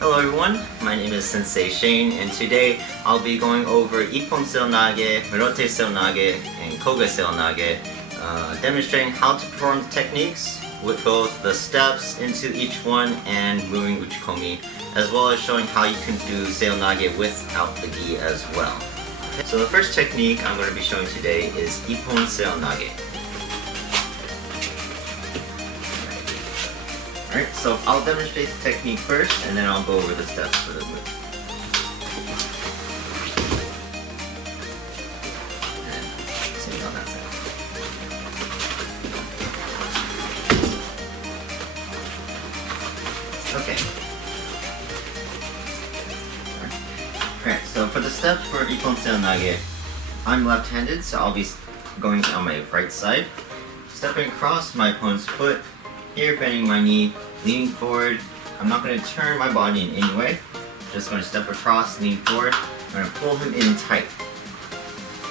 Hello everyone, my name is Sensei Shane, and today I'll be going over Ippon Seoi Nage, Morote Seoi Nage, and Koge Seoi Nage, demonstrating how to perform the techniques with both the steps into each one and moving uchikomi, as well as showing how you can do Seoi Nage without the gi as well. So the first technique I'm going to be showing today is Ippon Seoi Nage. Alright, so I'll demonstrate the technique first, and then I'll go over the steps for the move. And same on that side. Okay. Alright, so for the steps for Ippon Seoi Nage, I'm left-handed, so I'll be going on my right side, stepping across my opponent's foot. Here, bending my knee, leaning forward. I'm not going to turn my body in any way. Just going to step across, lean forward. I'm going to pull him in tight.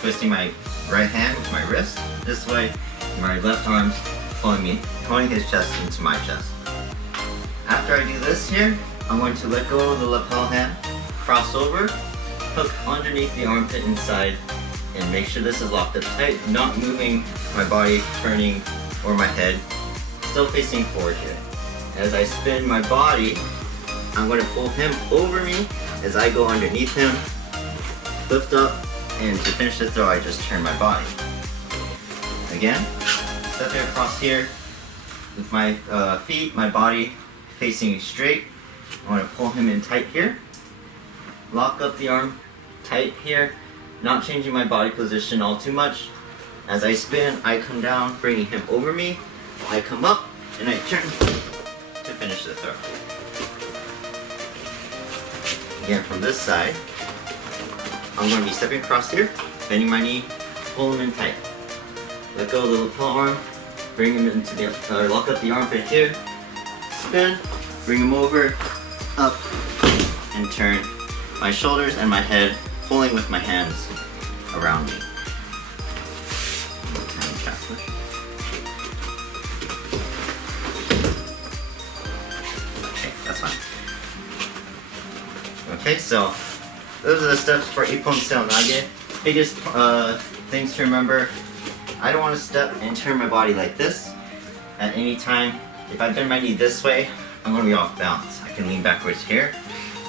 Twisting my right hand with my wrist this way. My left arm's pulling his chest into my chest. After I do this here, I'm going to let go of the lapel hand, cross over, hook underneath the armpit inside, and make sure this is locked up tight, not moving my body, turning, or my head. Still facing forward here. As I spin my body, I'm going to pull him over me as I go underneath him, lift up, and to finish the throw, I just turn my body. Again, stepping across here with my feet, my body facing straight. I want to pull him in tight here, lock up the arm tight here, not changing my body position all too much. As I spin, I come down, bringing him over me. I come up and I turn to finish the throw. Again, from this side, I'm going to be stepping across here, bending my knee, pull him in tight. Let go of the lapel arm, bring him into the, lock up the armpit here, spin, bring him over, up, and turn my shoulders and my head, pulling with my hands around me. Okay, so those are the steps for Ippon Seoi Nage. Biggest things to remember, I don't want to step and turn my body like this at any time. If I bend my knee this way, I'm going to be off balance. I can lean backwards here.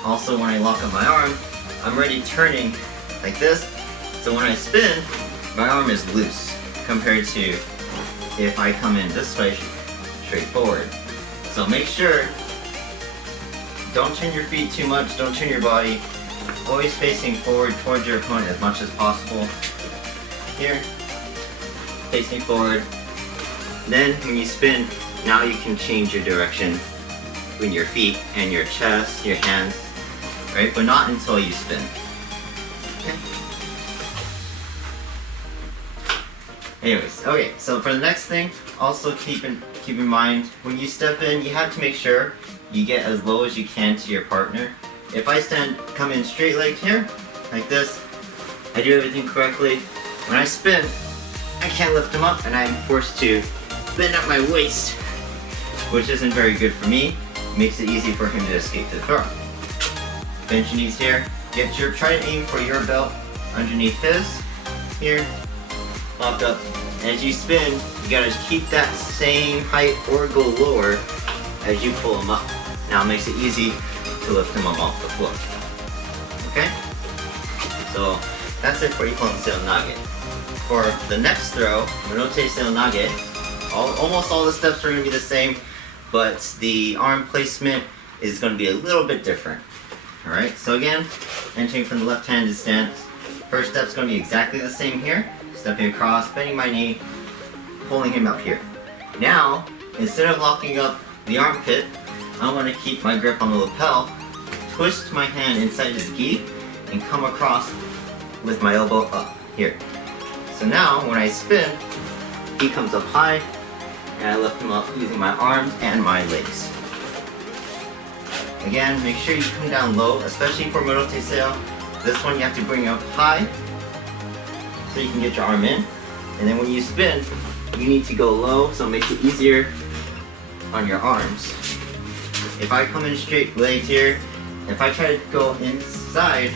Also, when I lock up my arm, I'm already turning like this. So when I spin, my arm is loose compared to if I come in this way straight forward. So make sure, don't turn your feet too much, don't turn your body. Always facing forward towards your opponent as much as possible. Here, facing forward. Then when you spin, now you can change your direction between your feet and your chest, your hands, right? But not until you spin. Okay. Anyways, okay, so for the next thing, also keep in mind, when you step in, you have to make sure you get as low as you can to your partner. If I come in straight legged here, like this, I do everything correctly. When I spin, I can't lift him up and I'm forced to bend up my waist, which isn't very good for me. Makes it easy for him to escape the throw. Bend your knees here. Try to aim for your belt underneath his. Here, lock up. As you spin, you gotta keep that same height or go lower as you pull him up. Now it makes it easy to lift him up off the floor. Okay? So that's it for Ippon Seoi Nage. For the next throw, Morote Seoi Nage, almost all the steps are going to be the same, but the arm placement is going to be a little bit different. Alright, so again, entering from the left-handed stance. First step's going to be exactly the same here. Stepping across, bending my knee, pulling him up here. Now, instead of locking up the armpit, I want to keep my grip on the lapel, twist my hand inside his gi, and come across with my elbow up here. So now, when I spin, he comes up high, and I lift him up using my arms and my legs. Again, make sure you come down low, especially for Morote Seoi. This one you have to bring up high, so you can get your arm in. And then when you spin, you need to go low, so it makes it easier on your arms. If I come in straight legs here, if I try to go inside,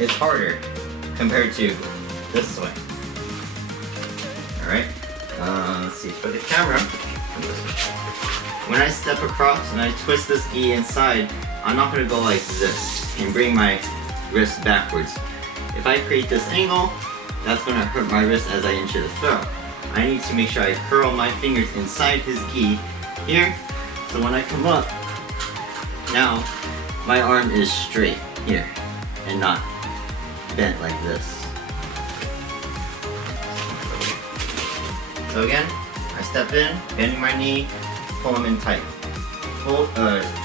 it's harder compared to this way. Alright, let's see, for the camera, when I step across and I twist this gi inside, I'm not going to go like this and bring my wrist backwards. If I create this angle, that's going to hurt my wrist as I enter the throw. I need to make sure I curl my fingers inside his gi here, so when I come up, now my arm is straight here and not bent like this. So again, I step in, bending my knee, pull him in tight.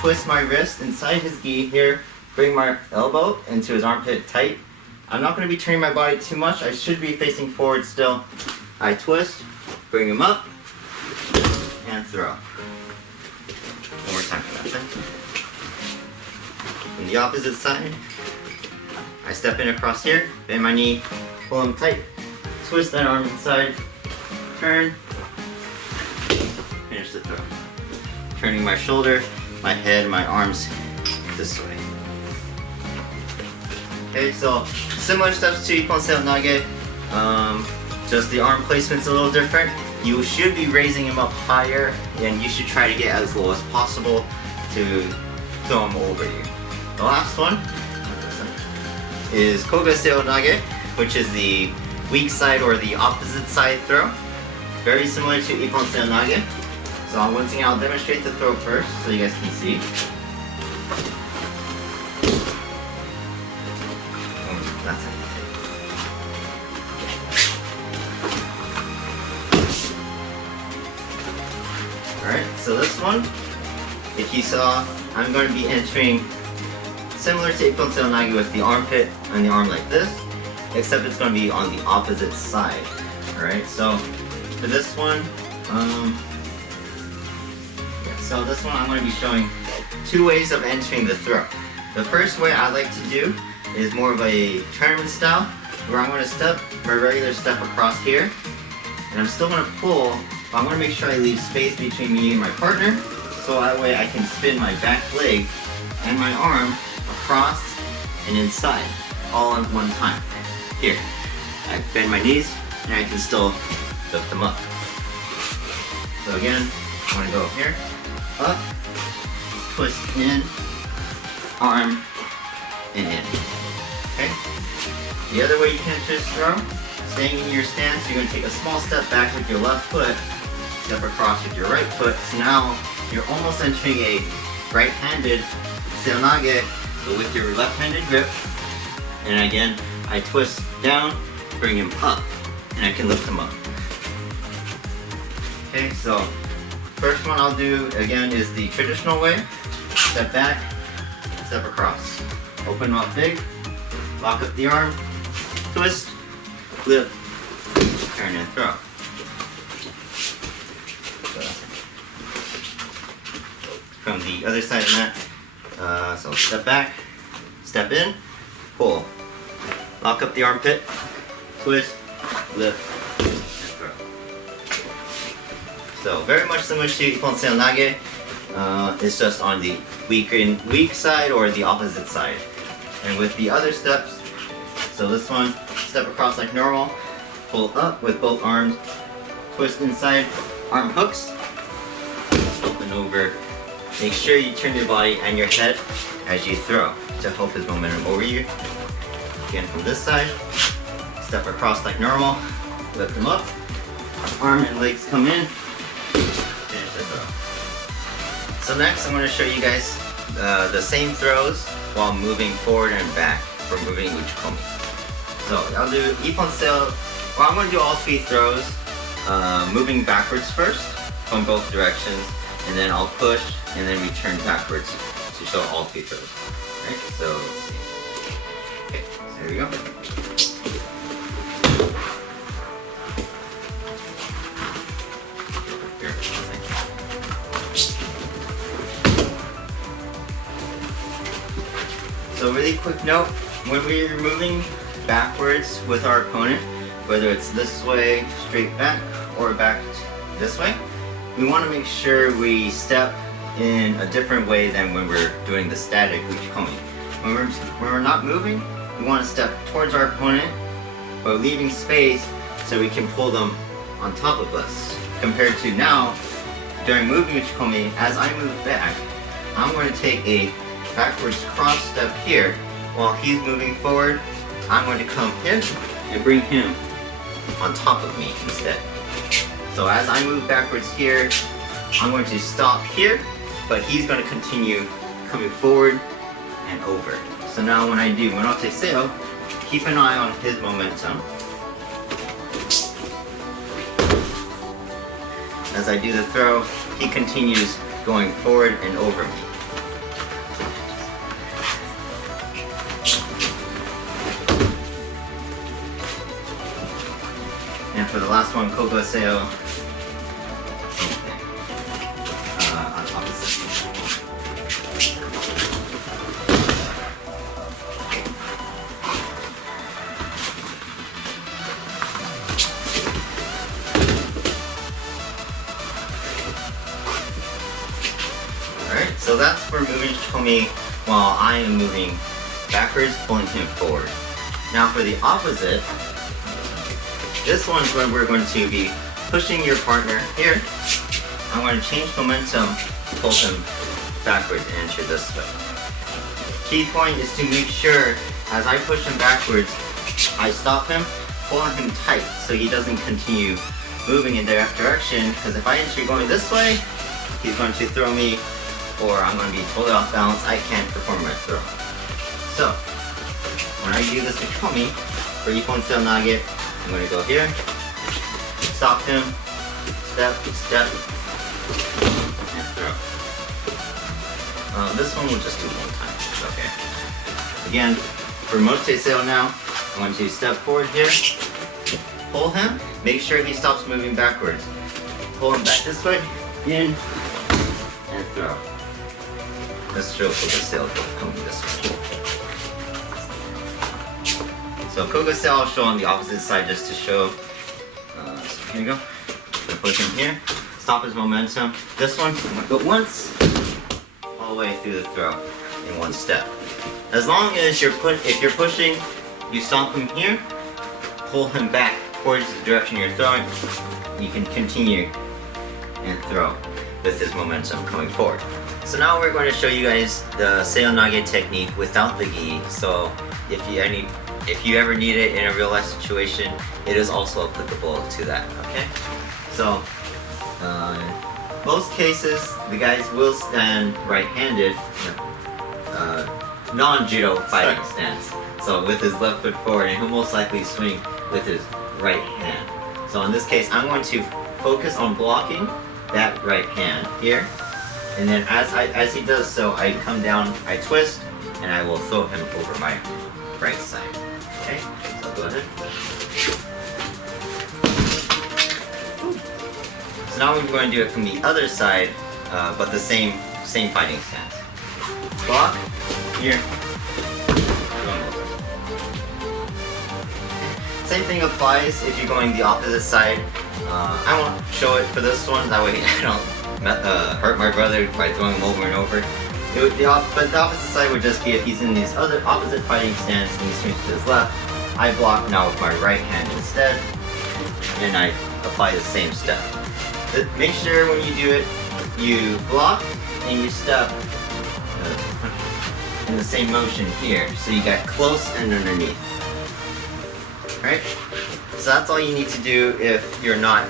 Twist my wrist inside his gi here, bring my elbow into his armpit tight. I'm not going to be turning my body too much, I should be facing forward still. I twist, bring him up, and throw. One more time for that thing. From the opposite side, I step in across here, bend my knee, pull him tight, twist that arm inside, turn, finish the throw. Turning my shoulder, my head, my arms this way. Okay, so similar steps to Ippon Seoi Nage, just the arm placement's a little different. You should be raising him up higher, and you should try to get as low as possible to throw him over you. The last one is Koga Seoi Nage, which is the weak side or the opposite side throw. Very similar to Ippon Seoi Nage. So once again, I'll demonstrate the throw first so you guys can see. That's it. Alright, so this one, if you saw, I'm going to be entering similar to Ippon Seoi Nage with the armpit and the arm like this, except it's going to be on the opposite side. Alright, so for this one, so this one I'm going to be showing two ways of entering the throw. The first way I like to do is more of a tournament style, where I'm going to step my regular step across here, and I'm still going to pull, but I'm going to make sure I leave space between me and my partner, so that way I can spin my back leg and my arm across and inside, all at one time. Here, I bend my knees, and I can still lift them up. So again, I'm going to go here, up, twist in, arm, and in. Okay? The other way you can twist throw, staying in your stance, you're going to take a small step back with your left foot, step across with your right foot. So now you're almost entering a right-handed Seoi Nage, but with your left-handed grip. And again, I twist down, bring him up, and I can lift him up. Okay, so first one I'll do again is the traditional way. Step back, step across. Open up big, lock up the arm, twist, lift, turn and throw. From the other side of that, so step back, step in, pull, lock up the armpit, twist, lift, and throw. So very much similar to Ippon Seoi Nage, it's just on the weak side or the opposite side. And with the other steps, so this one, step across like normal, pull up with both arms, twist inside, arm hooks, open over. Make sure you turn your body and your head as you throw to help his momentum over you. Again from this side, step across like normal, lift them up, arm and legs come in, finish the throw. So next I'm going to show you guys the same throws while moving forward and back for moving uchikomi. So I'll do Ippon Seoi, well I'm going to do all three throws, moving backwards first from both directions, and then I'll push and then return backwards to show all three throws. Right, so let's see. Okay, so here we go. So really quick note, when we're moving backwards with our opponent, whether it's this way, straight back, or back this way, we want to make sure we step in a different way than when we're doing the static uchikomi. When we're not moving, we want to step towards our opponent, but leaving space so we can pull them on top of us. Compared to now, during moving uchikomi, as I move back, I'm going to take a backwards cross step here. While he's moving forward, I'm going to come in and bring him on top of me instead. So as I move backwards here, I'm going to stop here, but he's going to continue coming forward and over. So now when I do Morote Seo, keep an eye on his momentum. As I do the throw, he continues going forward and over me. And for the last one, Koga Seo, same thing. On opposite. Alright, so that's for moving uchikomi while I am moving backwards, pulling him forward. Now for the opposite, this one's when we're going to be pushing your partner here. I'm going to change momentum, pull him backwards and enter this way. Key point is to make sure as I push him backwards, I stop him, pulling him tight so he doesn't continue moving in that direction, because if I enter going this way, he's going to throw me, or I'm going to be totally off balance. I can't perform my throw. So, when I do this uchikomi for Ippon Seoi Nage, I'm going to go here, stop him, step, step, and throw. This one we'll just do one time. Okay. Again, for Morote Seo now, I'm going to step forward here, pull him, make sure he stops moving backwards. Pull him back this way, in, and throw. Let's show Koga Seo coming this way. So Koga Seo I'll show on the opposite side just to show. So here you go. Push him here, stop his momentum. This one, I'm going to go once, all the way through the throw in one step. As long as if you're pushing, you stop him here, pull him back towards the direction you're throwing, you can continue and throw with his momentum coming forward. So now we're going to show you guys the Seoi Nage technique without the gi. So if you ever need it in a real life situation, it is also applicable to that, okay? So, most cases, the guys will stand right-handed, non-judo fighting stance. So with his left foot forward, and he'll most likely swing with his right hand. So in this case, I'm going to focus on blocking that right hand here. And then as he does so, I come down, I twist, and I will throw him over my right side. Okay, so go ahead. So now we're going to do it from the other side, but the same fighting stance. Block, here, going over. Same thing applies if you're going the opposite side. I won't show it for this one, that way I don't hurt my brother by throwing him over and over. But the opposite side would just be if he's in this other opposite fighting stance and he swings to his left, I block now with my right hand instead, and I apply the same step. Make sure when you do it, you block and you step in the same motion here, so you got close and underneath. Alright? So that's all you need to do if you're not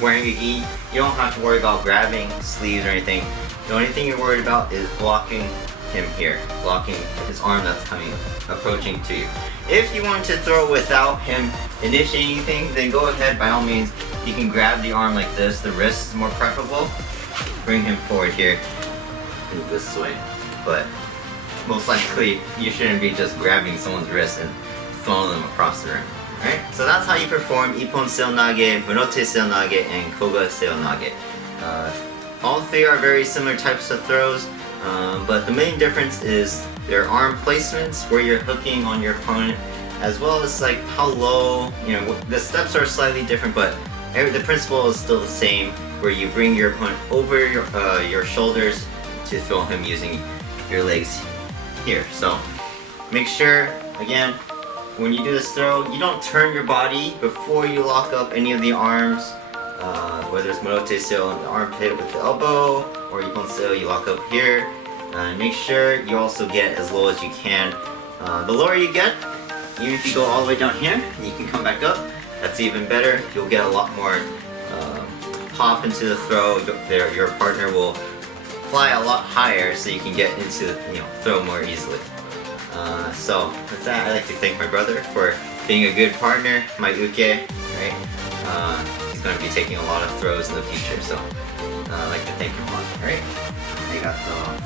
wearing a gi. You don't have to worry about grabbing sleeves or anything. The only thing you're worried about is blocking him here, blocking his arm that's approaching to you. If you want to throw without him initiating anything, then go ahead, by all means. You can grab the arm like this, the wrist is more preferable. Bring him forward here, in this way. But most likely, you shouldn't be just grabbing someone's wrist and throwing them across the room. Alright, so that's how you perform Ippon Seoi Nage, Morote Seoi Nage, and Koga Seoi Nage. All three are very similar types of throws, but the main difference is their arm placements, where you're hooking on your opponent, as well as like how low, the steps are slightly different, but the principle is still the same, where you bring your opponent over your shoulders to throw him using your legs here. So make sure, again, when you do this throw, you don't turn your body before you lock up any of the arms. Whether it's Morote Seoi in the armpit with the elbow, or Ippon Seoi you lock up here. Make sure you also get as low as you can. The lower you get, even if you go all the way down here, and you can come back up, that's even better. You'll get a lot more pop into the throw. Your partner will fly a lot higher, so you can get into the throw more easily. So with that, I'd like to thank my brother for being a good partner, my uke, right? He's going to be taking a lot of throws in the future, so I'd like to thank him a lot, alright? Arigato.